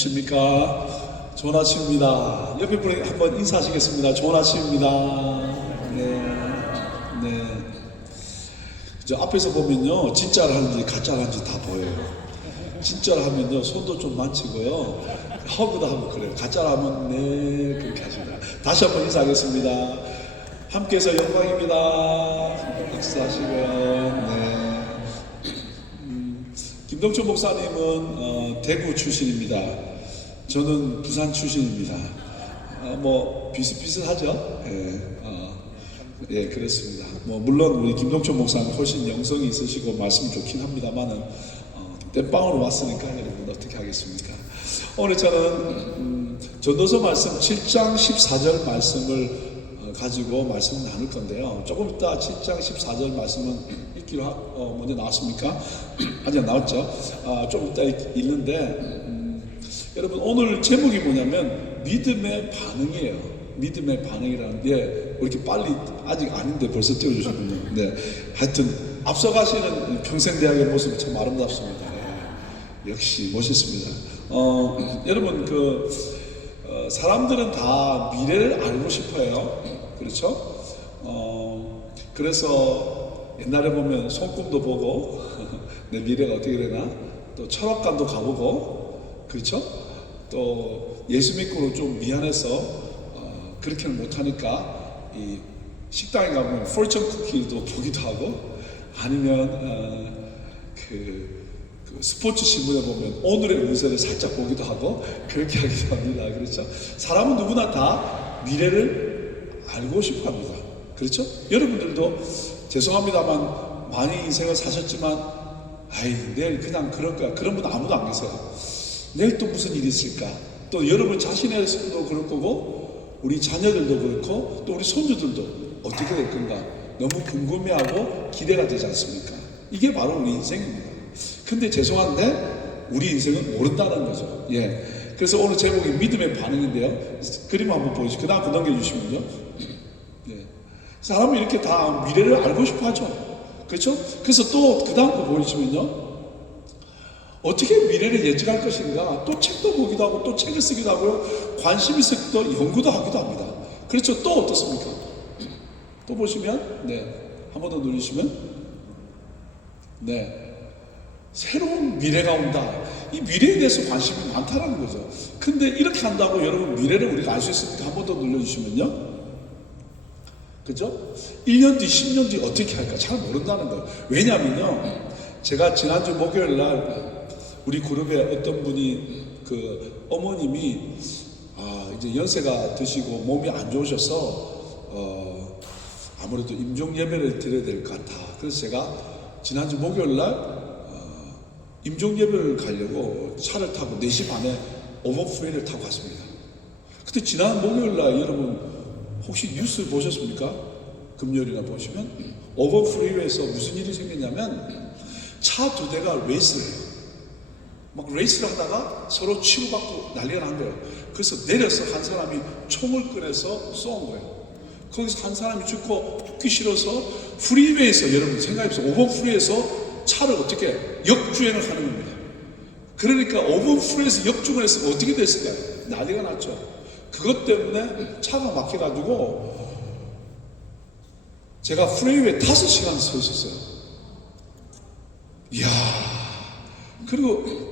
안녕하십니까. 좋은 아침입니다. 옆에 분에게 한번 인사하시겠습니다. 좋은 아침입니다. 네. 저 앞에서 보면요, 진짜를 하는지 가짜를 하는지 다 보여요. 진짜를 하면요, 손도 좀 만지고요, 허그도 하고 그래요. 가짜를 하면 네, 그렇게 하십니다. 다시 한번 인사하겠습니다. 함께해서 영광입니다. 박수하시고요. 네. 김동철 목사님은 대구 출신입니다. 저는 부산 출신입니다. 뭐 비슷비슷하죠. 예, 그렇습니다. 뭐 물론 우리 김동철 목사는 훨씬 영성이 있으시고 말씀이 좋긴 합니다만은 땜빵으로 왔으니까 여러분 어떻게 하겠습니까? 오늘 저는 전도서 말씀 7장 14절 말씀을 가지고 말씀을 나눌 건데요. 조금 이따 7장 14절 말씀은 읽기로 먼저 나왔습니까? 아직 안 나왔죠? 좀 이따 읽는데 여러분 오늘 제목이 뭐냐면 믿음의 반응이에요. 믿음의 반응이라는 게 이렇게 빨리 아직 아닌데 벌써 띄워주셨군요. 네, 하여튼 앞서가시는 평생대학의 모습이 참 아름답습니다. 네, 역시 멋있습니다. 여러분 사람들은 다 미래를 알고 싶어요. 그렇죠? 그래서 옛날에 보면 손금도 보고 내 미래가 어떻게 되나, 또 철학관도 가보고, 그렇죠? 또 예수 믿고 좀 미안해서 그렇게는 못하니까 이 식당에 가보면 포르천 쿠키도 보기도 하고, 아니면 그 스포츠 신문에 보면 오늘의 운세를 살짝 보기도 하고 그렇게 하기도 합니다. 그렇죠? 사람은 누구나 다 미래를 알고 싶어 합니다. 그렇죠? 여러분들도 죄송합니다만 많이 인생을 사셨지만 내일 그냥 그럴 거야, 그런 분 아무도 안 계세요. 내일 또 무슨 일이 있을까? 또 여러분 자신의 삶도 그럴 거고 우리 자녀들도 그렇고 또 우리 손주들도 어떻게 될 건가 너무 궁금해하고 기대가 되지 않습니까? 이게 바로 우리 인생입니다. 근데 죄송한데 우리 인생은 모른다는 거죠. 예. 그래서 오늘 제목이 믿음의 반응인데요. 그림 한번 보여주시죠. 그 다음 그 넘겨주시면요. 네. 사람이 이렇게 다 미래를 알고 싶어 하죠. 그렇죠? 그래서 또 그 다음 거 보여주시면요. 어떻게 미래를 예측할 것인가? 또 책도 보기도 하고 또 책을 쓰기도 하고요. 관심 있을 때 연구도 하기도 합니다. 그렇죠? 또 어떻습니까? 또 보시면, 네. 한 번 더 누르시면, 네. 새로운 미래가 온다. 이 미래에 대해서 관심이 많다는 거죠. 근데 이렇게 한다고 여러분 미래를 우리가 알 수 있습니까? 한 번 더 눌러주시면요. 그죠? 1년 뒤, 10년 뒤 어떻게 할까? 잘 모른다는 거예요. 왜냐면요. 제가 지난주 목요일 날 우리 그룹에 어떤 분이 그 어머님이 이제 연세가 드시고 몸이 안 좋으셔서 아무래도 임종 예배를 드려야 될 것 같아. 그래서 제가 지난주 목요일 날 임종 예배를 가려고 차를 타고 4시 반에 오버프레이를 타고 갔습니다. 근데 지난 목요일 날 여러분 혹시 뉴스 보셨습니까? 금요일이나 보시면 오버프레이에서 무슨 일이 생겼냐면 차 2대가 레이스를 해요. 막 레이스를 하다가 서로 치고받고 난리가 난 거예요. 그래서 내려서 한 사람이 총을 꺼내서 쏜 거예요. 거기서 한 사람이 죽기 싫어서 프리웨이에서, 여러분 생각해보세요. 오버프레이에서 차를 어떻게 역주행을 하는 겁니다. 그러니까 오버프레이에서 역주행을 했으면 어떻게 됐을까요? 난리가 났죠. 그것 때문에 차가 막혀가지고 제가 프레이웨이에 5시간 서 있었어요. 이야. 그리고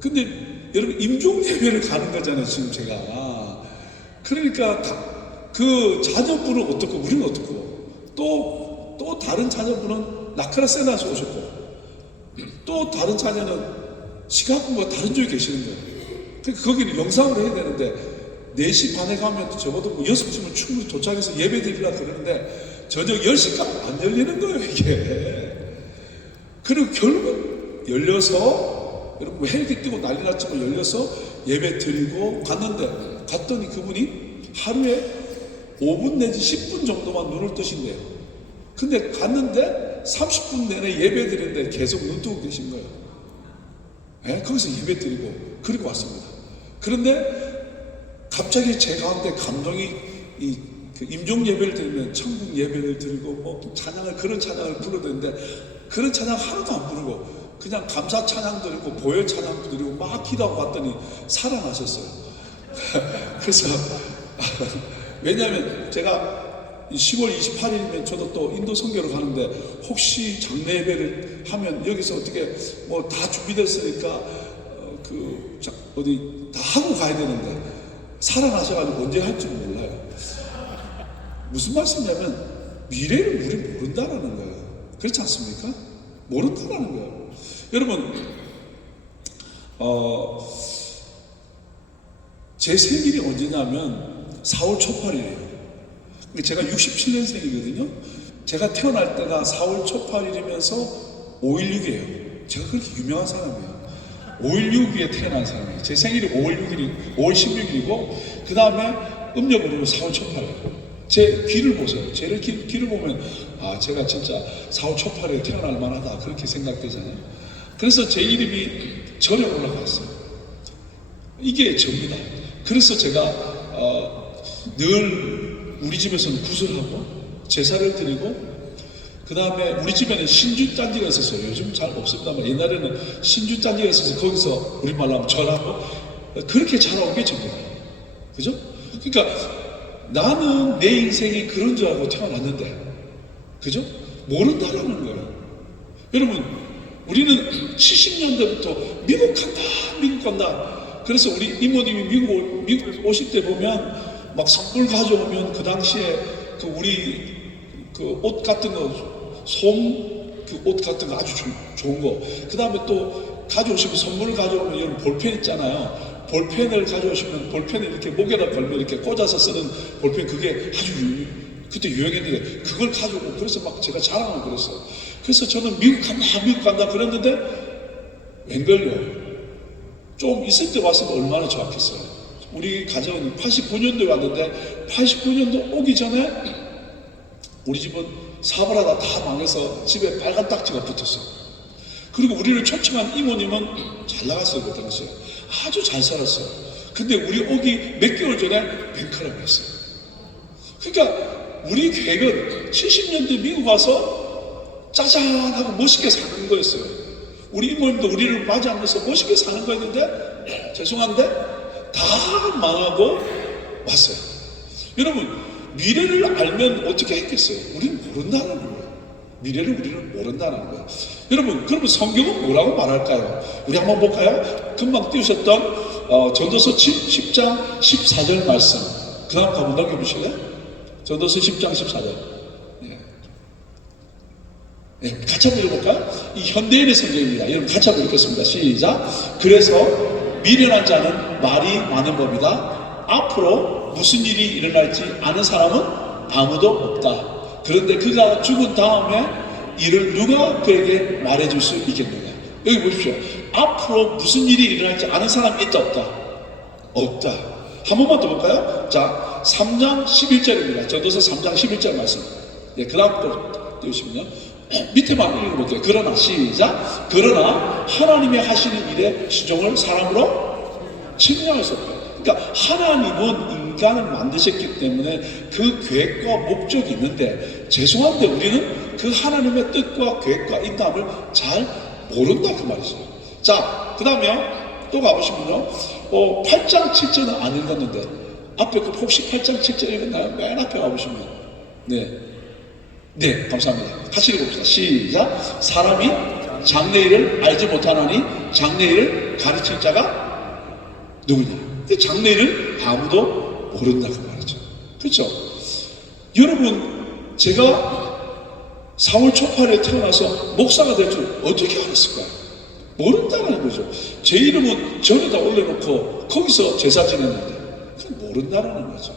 근데 여러분 임종 예배를 가는 거잖아요, 지금 제가. 그러니까 그 자녀분은 어떻고 우리는 어떻고, 또 다른 자녀분은 나크라세나에서 오셨고, 또 다른 자녀는 시카고가 다른 쪽에 계시는 거예요. 그러니까 거기는 영상으로 해야 되는데 4시 반에 가면 적어도 6시면 충분히 도착해서 예배 드리려고 그러는데 저녁 10시까지 안 열리는 거예요, 이게. 그리고 결국 열려서, 여러분 헬기 뛰고 난리 났지만 열려서 예배 드리고 갔더니 그분이 하루에 5분 내지 10분 정도만 눈을 뜨신대요. 근데 갔는데 30분 내내 예배 드리는데 계속 눈 뜨고 계신 거예요. 네? 거기서 예배 드리고 그리고 왔습니다. 그런데 갑자기 제 가운데 감동이 그 임종 예배를 드리면 천국 예배를 드리고 뭐 찬양을, 그런 찬양을 불러드리는데 그런 찬양 하나도 안 부르고 그냥 감사 찬양 드리고 보혈 찬양 드리고 막 기도하고 봤더니 살아나셨어요. 그래서 왜냐하면 제가 10월 28일이면 저도 또 인도 선교를 가는데 혹시 장례 예배를 하면 여기서 어떻게 뭐 다 준비됐으니까 어디 다 하고 가야 되는데 살아나셔가지고 언제 할지 몰라요. 무슨 말씀이냐면 미래를 우리 모른다라는 거예요. 그렇지 않습니까? 모른다라는 거예요. 여러분, 제 생일이 언제냐면 4월 초팔이에요. 제가 67년생이거든요. 제가 태어날 때가 4월 초팔이면서 5.16이에요. 제가 그렇게 유명한 사람이에요. 5.16에 태어난 사람이에요. 제 생일이 5월 16일이고 그 다음에 음력으로 4월 초팔이에요. 제 귀를 보세요. 제 귀를 보면 제가 진짜 4월 초팔에 태어날 만하다 그렇게 생각되잖아요. 그래서 제 이름이 절에 올라갔어요. 이게 접니다. 그래서 제가 늘 우리 집에서는 구슬하고 제사를 드리고 그 다음에 우리 집에는 신주잔디가 있었어요. 요즘 잘 없습니다만 옛날에는 신주잔디가 있어서 거기서 우리말로 하면 절하고 그렇게 자라온 게 접니다. 그죠? 그러니까 나는 내 인생이 그런 줄 알고 태어났는데 그죠? 모른다라는 거예요. 여러분, 우리는 70년대부터 미국 간다. 그래서 우리 이모님이 미국 오실 때 보면 막 선물 가져오면 그 당시에 우리 옷 같은 거, 옷 같은 거 아주 좋은 거. 그 다음에 또 가져오시면 선물을 가져오면 여러분 볼펜 있잖아요. 볼펜을 가져오시면 볼펜을 이렇게 목에다 걸면 이렇게 꽂아서 쓰는 볼펜 그게 아주 그때 유행했는데 그걸 가져오고 그래서 막 제가 자랑을 그랬어요. 그래서 저는 미국 간다 그랬는데 웬걸요. 좀 있을 때 왔으면 얼마나 좋았겠어요. 우리 가정은 89년도에 왔는데 89년도 오기 전에 우리 집은 사업을 하다 다 망해서 집에 빨간 딱지가 붙었어요. 그리고 우리를 초청한 이모님은 잘 나갔어요. 그 당시에 아주 잘 살았어요. 근데 우리 오기 몇 개월 전에 뱅크라고 했어요. 그러니까 우리 계획은 70년대 미국 와서 짜잔하고 멋있게 사는 거였어요. 우리 이모님도 우리를 맞이하면서 멋있게 사는 거였는데 죄송한데 다 망하고 왔어요. 여러분, 미래를 알면 어떻게 했겠어요? 우리는 모른다는 거예요. 미래를 우리는 모른다는 거예요. 여러분, 그러면 성경은 뭐라고 말할까요? 우리 한번 볼까요? 금방 띄우셨던 전도서 10장 14절 말씀. 그 다음 한번 넘겨보실래요? 전도서 10장 14절. 네, 같이 한번 읽어볼까요? 이 현대인의 성경입니다. 여러분 같이 한번 읽겠습니다. 시작. 그래서 미련한 자는 말이 많은 법이다. 앞으로 무슨 일이 일어날지 아는 사람은 아무도 없다. 그런데 그가 죽은 다음에 이를 누가 그에게 말해줄 수 있겠느냐. 여기 보십시오. 앞으로 무슨 일이 일어날지 아는 사람이 있다 없다? 없다. 한 번만 더 볼까요? 자, 3장 11절입니다. 전도서 3장 11절 말씀. 네, 그 다음 또 띄우시면요. 밑에만 읽어볼게요. 그러나 시작. 그러나 하나님의 하시는 일에 시종을 사람으로 측량할 수 없다. 그러니까 하나님은 인간을 만드셨기 때문에 그 계획과 목적이 있는데 죄송한데 우리는 그 하나님의 뜻과 계획과 인담을 잘 모른다 그 말이죠. 자, 그 다음에 또 가보시면요. 8장 7절은 안 읽었는데 앞에 그 혹시 8장 7절 읽었나요? 맨 앞에 가보시면 네, 감사합니다. 같이 읽어봅시다. 시작. 사람이 장래일을 알지 못하나니 장래일을 가르칠 자가 누구냐? 근데 장래일을 아무도 모른다고 말하죠. 그렇죠? 여러분, 제가 4월 초팔에 태어나서 목사가 될 줄 어떻게 알았을까요? 모른다는 거죠. 제 이름은 전에다 올려놓고 거기서 제사 지냈는데 그건 모른다는 거죠.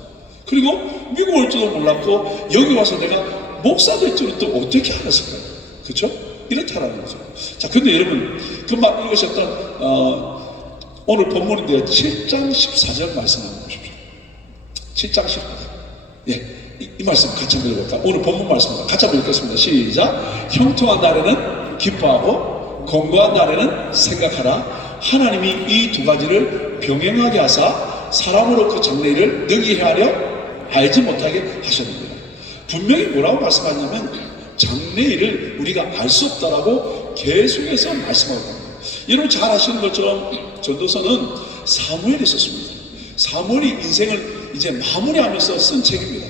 그리고 미국 올 줄도 몰랐고 여기 와서 내가 목사 될 줄은 또 어떻게 알았을까요? 그렇죠? 이렇다라는 거죠. 자, 근데 여러분 금방 읽으셨던 오늘 본문인데요. 7장 14절 말씀 한번 보십시오. 7장 14절. 예, 이 말씀 같이 한번 읽어볼까요? 오늘 본문 말씀입니다. 같이 한번 읽겠습니다. 시작. 형통한 날에는 기뻐하고 공고한 날에는 생각하라. 하나님이 이 두 가지를 병행하게 하사 사람으로 그 장래일을 능히 헤아려 알지 못하게 하셨느니라. 분명히 뭐라고 말씀하냐면 장래일을 우리가 알 수 없다라고 계속해서 말씀하고 있습니다. 여러분 잘 아시는 것처럼 전도서는 사무엘이 썼습니다. 사무엘이 인생을 이제 마무리하면서 쓴 책입니다.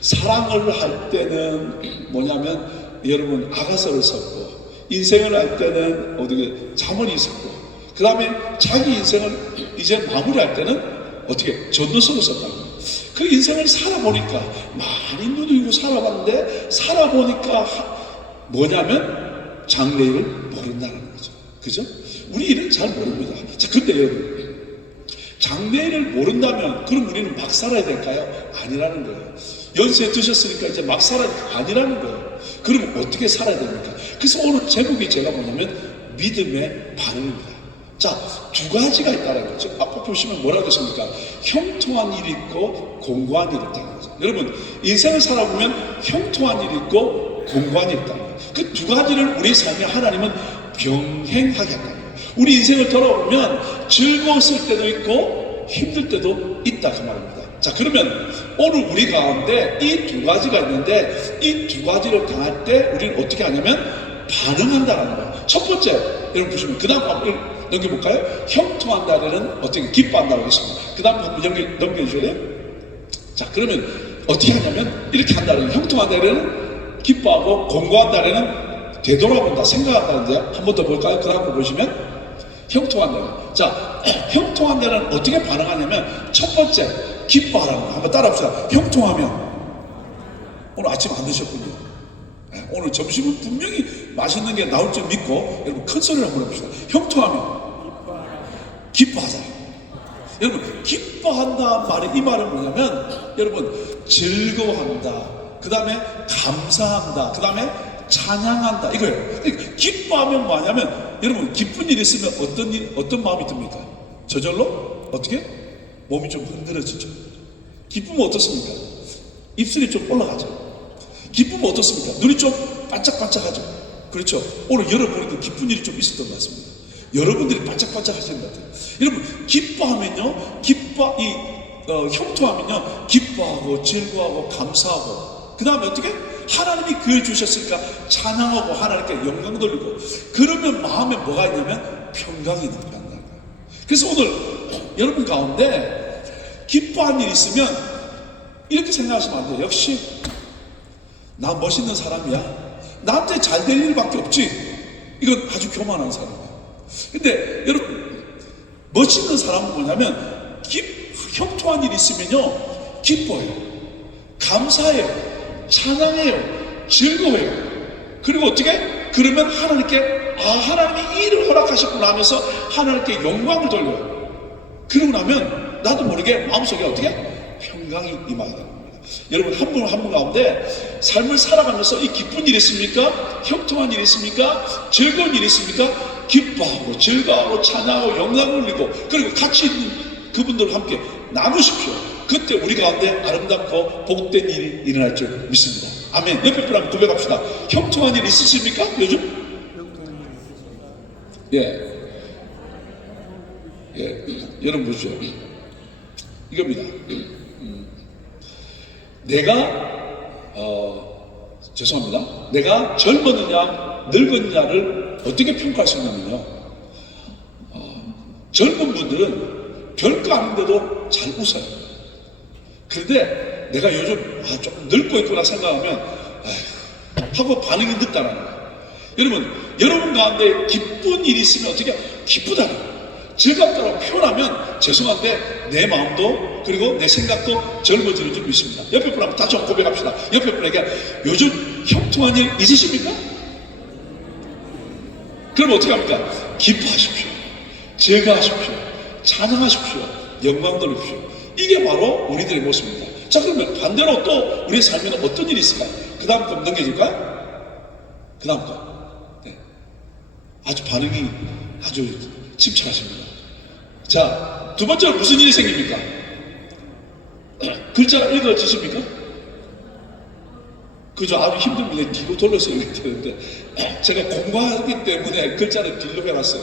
사랑을 할 때는 뭐냐면 여러분 아가서를 썼고, 인생을 할 때는 어떻게 잠언이 있었고, 그 다음에 자기 인생을 이제 마무리할 때는 어떻게 전도서를 썼다고. 그 인생을 살아보니까 많이 누리고 살아봤는데, 살아보니까 뭐냐면 장래일을 모른다는 거죠. 그죠? 우리 일은 잘 모릅니다. 자, 근데 여러분, 장래일을 모른다면 그럼 우리는 막 살아야 될까요? 아니라는 거예요. 연세 드셨으니까 이제 막 살아야 아니라는 거예요. 그럼 어떻게 살아야 됩니까? 그래서 오늘 제목이 제가 뭐냐면 믿음의 반응입니다. 자, 두 가지가 있다는 거죠. 앞에 보시면 뭐라고 했습니까? 형통한 일이 있고 공고한 일이 있다는 거죠. 여러분, 인생을 살아보면 형통한 일이 있고 공고한 일이 있다는 거예요. 그 두 가지를 우리 삶에 하나님은 병행하게 한다는 거예요. 우리 인생을 돌아보면 즐거웠을 때도 있고 힘들 때도 있다 그 말입니다. 자, 그러면 오늘 우리 가운데 이 두 가지가 있는데, 이 두 가지를 당할 때 우리는 어떻게 하냐면 반응한다는 거예요. 첫 번째, 여러분 보시면 그 다음 한번 넘겨볼까요? 형통한 날에는 어떻게 기뻐한다고 했습니다. 그 다음 한번 넘겨주셔야 돼요. 자, 그러면 어떻게 하냐면 이렇게 한다는 거예요. 형통한 날에는 기뻐하고 공고한 날에는 되돌아본다, 생각한다는데요. 한 번 더 볼까요? 그 다음 거 보시면 형통한 날. 자, 형통한 날은 어떻게 반응하냐면 첫 번째, 기뻐하라는 거. 한번 따라합시다. 형통하면. 오늘 아침 안 드셨군요. 네, 오늘 점심은 분명히 맛있는 게 나올 줄 믿고 여러분 큰 소리를 한번 해봅시다. 형통하면 기뻐하자. 여러분, 기뻐한다 말이, 이 말은 뭐냐면 여러분 즐거워한다, 그 다음에 감사한다, 그 다음에 찬양한다, 이거예요. 그러니까 기뻐하면 뭐냐면 여러분, 기쁜 일이 있으면 어떤 마음이 듭니까? 저절로 어떻게? 몸이 좀 흔들어지죠. 기쁘면 어떻습니까? 입술이 좀 올라가죠. 기쁘면 어떻습니까? 눈이 좀 반짝반짝하죠. 그렇죠? 오늘 여러분에도 기쁜 일이 좀 있었던 것 같습니다. 여러분들이 반짝반짝 하시는 것 같아요. 여러분, 기뻐하면요, 형통하면요, 기뻐하고 즐거워하고 감사하고, 그 다음에 어떻게? 하나님이 그걸 주셨으니까 찬양하고 하나님께 영광 돌리고, 그러면 마음에 뭐가 있냐면 평강이 나타난다는 거예요. 그래서 오늘 여러분 가운데 기뻐한 일이 있으면 이렇게 생각하시면 안 돼요. 역시 나 멋있는 사람이야, 나한테 잘 될 일밖에 없지. 이건 아주 교만한 사람이에요. 근데 여러분, 멋있는 사람은 뭐냐면 형통한 일이 있으면요, 기뻐해요, 감사해요, 찬양해요, 즐거워해요. 그리고 어떻게? 그러면 하나님께, 하나님이 이 일을 허락하셨구나 하면서 하나님께 영광을 돌려요. 그러고 나면 나도 모르게 마음속에 어떻게? 평강이 임하게 됩니다. 여러분, 한 분 한 분 가운데 삶을 살아가면서 이 기쁜 일이 있습니까? 형통한 일이 있습니까? 즐거운 일이 있습니까? 기뻐하고 즐거워하고 찬양하고 영광 올리고, 그리고 같이 있는 그분들과 함께 나누십시오. 그때 우리 가운데 아름답고 복된 일이 일어날 줄 믿습니다. 아멘. 옆에 분 한번 고백합시다. 형통한 일 있으십니까? 요즘? 여러분 보십시오. 이겁니다. 죄송합니다. 내가 젊었느냐 늙었느냐를 어떻게 평가할 수 있냐면요, 젊은 분들은 별거 아닌데도 잘 웃어요. 그런데 내가 요즘 조금 늙고 있구나 생각하면 하고 반응이 늦다는 거예요. 여러분 가운데 기쁜 일이 있으면 어떻게? 기쁘다는 거예요. 즐겁다고 표현하면 죄송한데 내 마음도 그리고 내 생각도 젊어지는 줄 믿습니다. 옆에 분 한번 다시 한번 고백합시다. 옆에 분에게 요즘 형통한 일 있으십니까? 그럼 어떻게 합니까? 기뻐하십시오, 즐거워하십시오, 찬양하십시오, 영광 돌리십시오. 이게 바로 우리들의 모습입니다. 자, 그러면 반대로 또 우리의 삶에는 어떤 일이 있을까요? 그 다음 거 넘겨줄까요? 그 다음 거. 네. 아주 반응이 아주 침착하십니다. 자, 두 번째로 무슨 일이 생깁니까? 글자가 읽어지십니까? 그죠? 아주 힘듭니다. 뒤로 돌려서 읽어야 되는데 제가 공부하기 때문에 글자를 뒤로 해놨어요.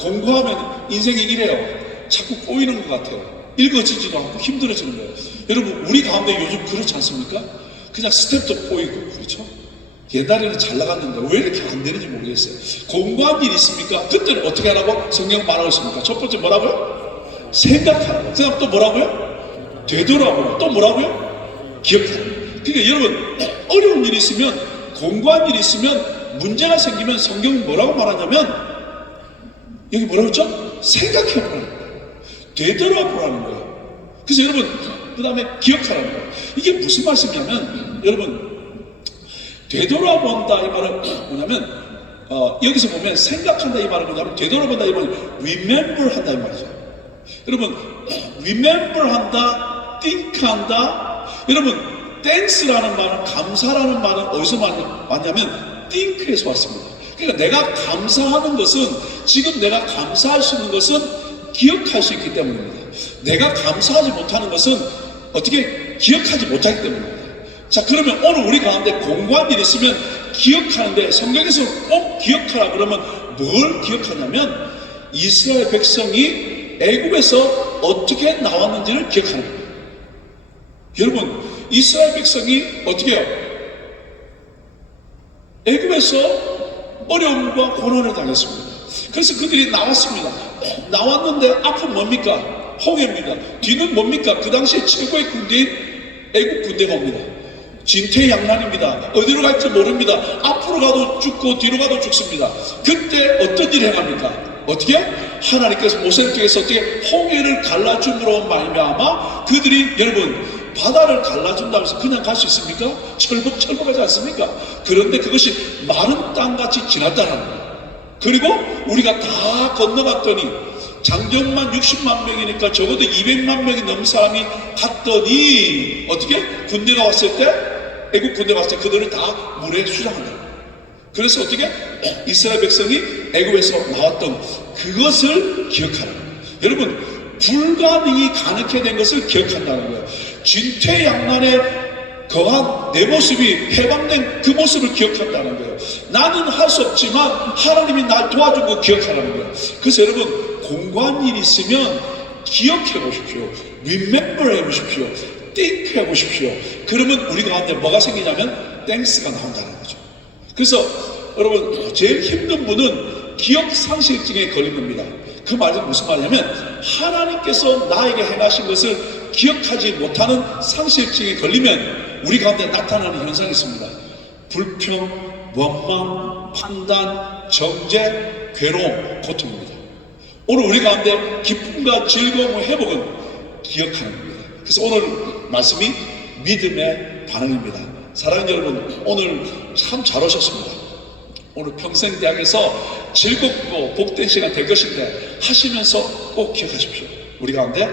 공부하면 인생이 이래요. 자꾸 꼬이는 것 같아요. 읽어지지도 않고 힘들어지는 거예요. 여러분, 우리 가운데 요즘 그렇지 않습니까? 그냥 스텝도 꼬이고, 그렇죠? 옛날에는 잘 나갔는데 왜 이렇게 안 되는지 모르겠어요. 공부한 일 있습니까? 그때는 어떻게 하라고? 성경 말하고 있습니까? 첫 번째 뭐라고요? 생각하라고. 그 다음 또 뭐라고요? 되돌아보라고. 또 뭐라고요? 기억하라고. 그러니까 여러분, 어려운 일이 있으면, 공부한 일이 있으면, 문제가 생기면 성경은 뭐라고 말하냐면, 여기 뭐라고 했죠? 생각해보라는 거예요. 되돌아보라는 거예요. 그래서 여러분, 그 다음에 기억하라는 거예요. 이게 무슨 말씀이냐면, 여러분, 되돌아본다 이 말은 뭐냐면, 여기서 보면 생각한다 이 말은 뭐냐면, 되돌아본다 이 말은 remember 한다 이 말이죠. 여러분, remember 한다, think 한다. 여러분, thanks라는 말은, 감사라는 말은 어디서 왔냐면 think에서 왔습니다. 그러니까 내가 감사하는 것은, 지금 내가 감사할 수 있는 것은 기억할 수 있기 때문입니다. 내가 감사하지 못하는 것은 어떻게 기억하지 못하기 때문입니다. 자, 그러면 오늘 우리 가운데 공부한 일이 있으면 기억하는데, 성경에서 꼭 기억하라 그러면 뭘 기억하냐면, 이스라엘 백성이 애굽에서 어떻게 나왔는지를 기억하는 거예요. 여러분, 이스라엘 백성이 어떻게 해요? 애굽에서 어려움과 고난을 당했습니다. 그래서 그들이 나왔습니다. 나왔는데 앞은 뭡니까? 홍해입니다. 뒤는 뭡니까? 그 당시에 최고의 군대인 애굽 군대가 옵니다. 진퇴양난입니다. 어디로 갈지 모릅니다. 앞으로 가도 죽고 뒤로 가도 죽습니다. 그때 어떤 일을 행합니까? 어떻게? 하나님께서 모세를 통해서 어떻게 홍해를 갈라줌으로 말미암아 그들이, 여러분, 바다를 갈라준다고 해서 그냥 갈 수 있습니까? 철벅철벅하지 않습니까? 그런데 그것이 마른 땅같이 지났다는 거예요. 그리고 우리가 다 건너갔더니 장정만 60만 명이니까 적어도 200만 명이 넘는 사람이 갔더니 어떻게? 군대가 왔을 때, 애국 군대가 왔을 때 그들을 다 물에 수장한다. 그래서 어떻게? 이스라엘 백성이 애국에서 나왔던 그것을 기억하는 거예요. 여러분, 불가능이 가능하게 된 것을 기억한다는 거예요. 진퇴양난에 거한 내 모습이 해방된 그 모습을 기억한다는 거예요. 나는 할 수 없지만 하나님이 날 도와준 거 기억하라는 거예요. 그래서 여러분, 공부한 일이 있으면 기억해 보십시오. remember 해 보십시오. think 해 보십시오. 그러면 우리 가운데 뭐가 생기냐면 thanks가 나온다는 거죠. 그래서 여러분, 제일 힘든 분은 기억 상실증에 걸린 겁니다. 그 말은 무슨 말이냐면, 하나님께서 나에게 행하신 것을 기억하지 못하는 상실증에 걸리면 우리 가운데 나타나는 현상이 있습니다. 불평, 원망, 판단, 정죄, 괴로움, 고통입니다. 오늘 우리 가운데 기쁨과 즐거움과 회복은 기억하는 겁니다. 그래서 오늘 말씀이 믿음의 반응입니다. 사랑하는 여러분, 오늘 참 잘 오셨습니다. 오늘 평생대학에서 즐겁고 복된 시간 될 것인데 하시면서 꼭 기억하십시오. 우리 가운데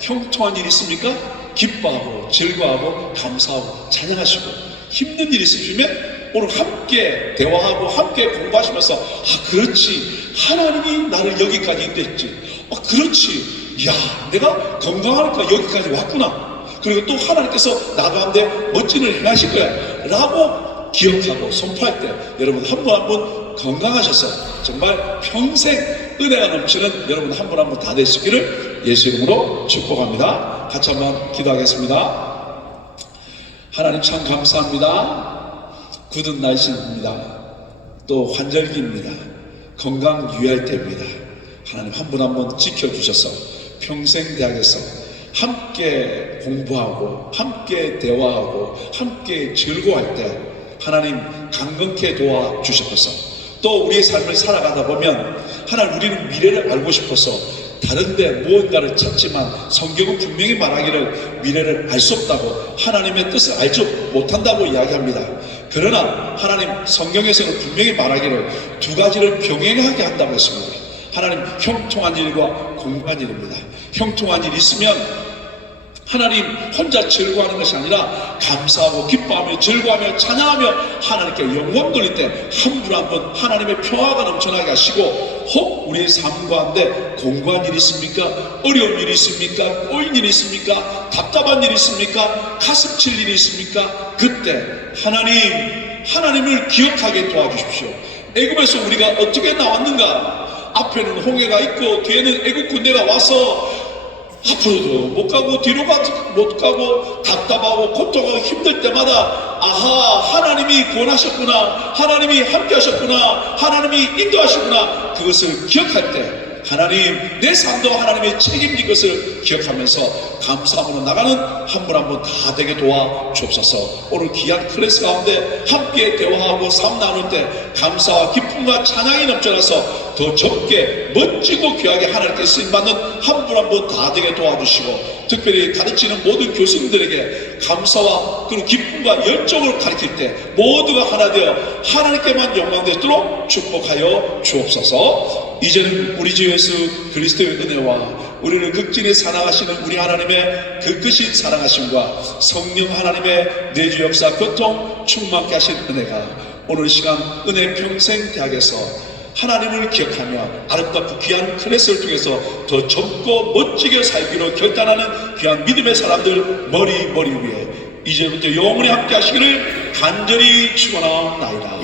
형통한 일 있습니까? 기뻐하고 즐거워하고 감사하고 찬양하시고, 힘든 일 있으시면 오늘 함께 대화하고 함께 공부하시면서, 아, 그렇지, 하나님이 나를 여기까지 인도했지. 그렇지, 야, 내가 건강하니까 여기까지 왔구나. 그리고 또 하나님께서 나 가운데 멋진 일을 행하실 거야 라고 기억하고 선포할 때, 여러분 한 분 한 분 건강하셔서 정말 평생 은혜가 넘치는 여러분 한 분 한 분 다 되시기를 예수 이름으로 축복합니다. 같이 한번 기도하겠습니다. 하나님 참 감사합니다. 굳은 날씨입니다. 또 환절기입니다. 건강 유의할 때입니다. 하나님 한 분 한 분 지켜주셔서 평생대학에서 함께 공부하고 함께 대화하고 함께 즐거워할 때 하나님 강건케 도와주셔서, 또 우리의 삶을 살아가다 보면 하나님, 우리는 미래를 알고 싶어서 다른데 무언가를 찾지만 성경은 분명히 말하기를 미래를 알 수 없다고, 하나님의 뜻을 알지 못한다고 이야기합니다. 그러나 하나님, 성경에서는 분명히 말하기를 두 가지를 병행하게 한다고 했습니다. 하나님, 형통한 일과 공부한 일입니다. 형통한 일이 있으면 하나님 혼자 즐거워하는 것이 아니라 감사하고 기뻐하며 즐거워하며 찬양하며 하나님께 영광 돌릴 때 한 분 한 분 하나님의 평화가 넘쳐나게 하시고, 혹 우리의 삶 가운데 공부한 일이 있습니까? 어려운 일이 있습니까? 꼬인 일이 있습니까? 답답한 일이 있습니까? 가슴 칠 일이 있습니까? 그때 하나님을 기억하게 도와주십시오. 애굽에서 우리가 어떻게 나왔는가? 앞에는 홍해가 있고 뒤에는 애굽 군대가 와서 앞으로도 못 가고 뒤로 못 가고 답답하고 고통하고 힘들 때마다 아하, 하나님이 구원하셨구나, 하나님이 함께 하셨구나, 하나님이 인도하셨구나, 그것을 기억할 때 하나님, 내 삶도 하나님의 책임진 것을 기억하면서 감사함으로 나가는 한 분 한 분 다 되게 도와 주옵소서. 오늘 귀한 클래스 가운데 함께 대화하고 삶 나눌 때 감사와 기쁨과 찬양이 넘쳐나서 더 적게 멋지고 귀하게 하나님께 쓰임받는 한 분 한 분 다 되게 도와주시고, 특별히 가르치는 모든 교수님들에게 감사와 그리고 기쁨과 열정을 가르칠 때 모두가 하나 되어 하나님께만 영광되도록 축복하여 주옵소서. 이제는 우리 주 예수 그리스도의 은혜와 우리를 극진히 사랑하시는 우리 하나님의 그 크신 사랑하심과 성령 하나님의 내주 역사 교통 충만케 하신 은혜가 오늘 시간 은혜 평생 대학에서 하나님을 기억하며 아름답고 귀한 클래스를 통해서 더 젊고 멋지게 살기로 결단하는 귀한 믿음의 사람들 머리 위에 이제부터 영원히 함께 하시기를 간절히 축원하옵나이다.